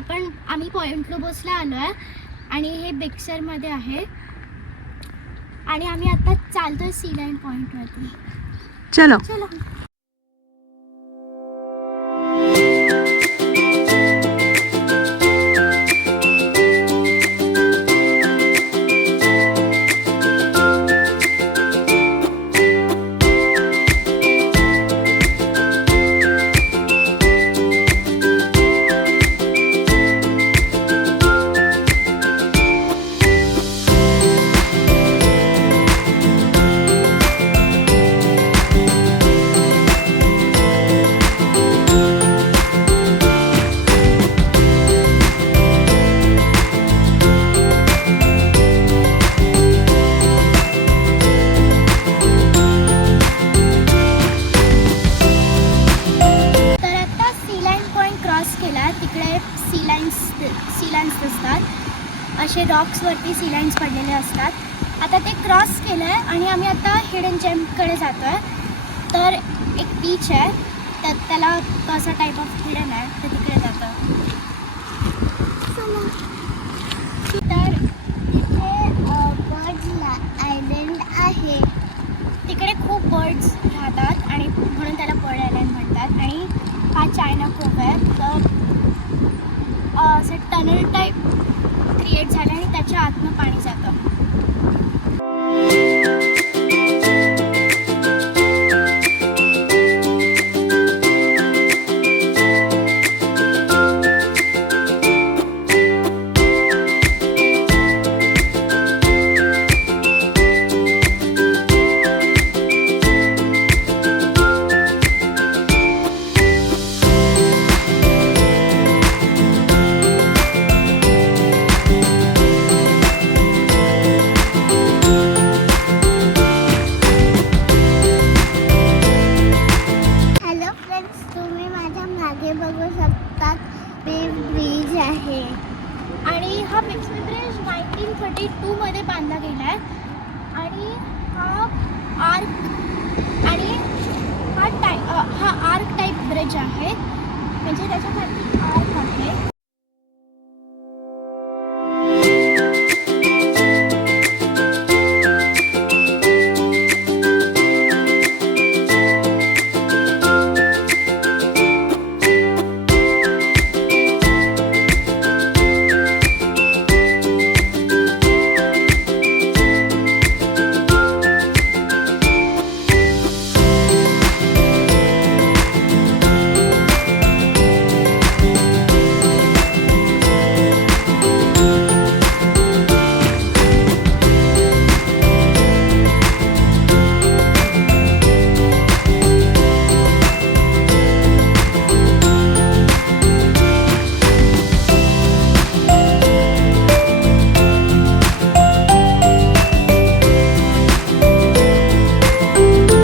आम्ही पॉइंट लोबोसला आलो आहे आणि हे बेक्सरमध्ये आहे आणि आम्ही आता चालतोय सी लाईन पॉइंटवरती. चलो चलो. सी लाईन्स दिसतात, असे रॉक्सवरती सी लाईन्स पडलेले असतात. आता ते क्रॉस केलं आहे आणि आम्ही आता हिडन जेमकडे जातो आहे. तर एक बीच आहे, त्याला कसं टाईप ऑफ हिडन आहे तर तिकडे जातं. तर तिथे बर्ड्स आयलंड आहे, तिकडे खूप बर्ड्स राहतात आणि म्हणून त्याला बर्ड आयलंड म्हणतात. आणि हा चायना कोव आहे, तर असं टनल टाईप क्रिएट झालं आणि त्याच्या आतनं पाणी जातं. बघू शकतात ब्रिज आहे आणि हा बेक्सर ब्रिज 1932 मध्ये बांधला गेला आहे. आणि हा आर्क टाईप ब्रिज आहे, म्हणजे त्याच्यासाठी आर्क आहे.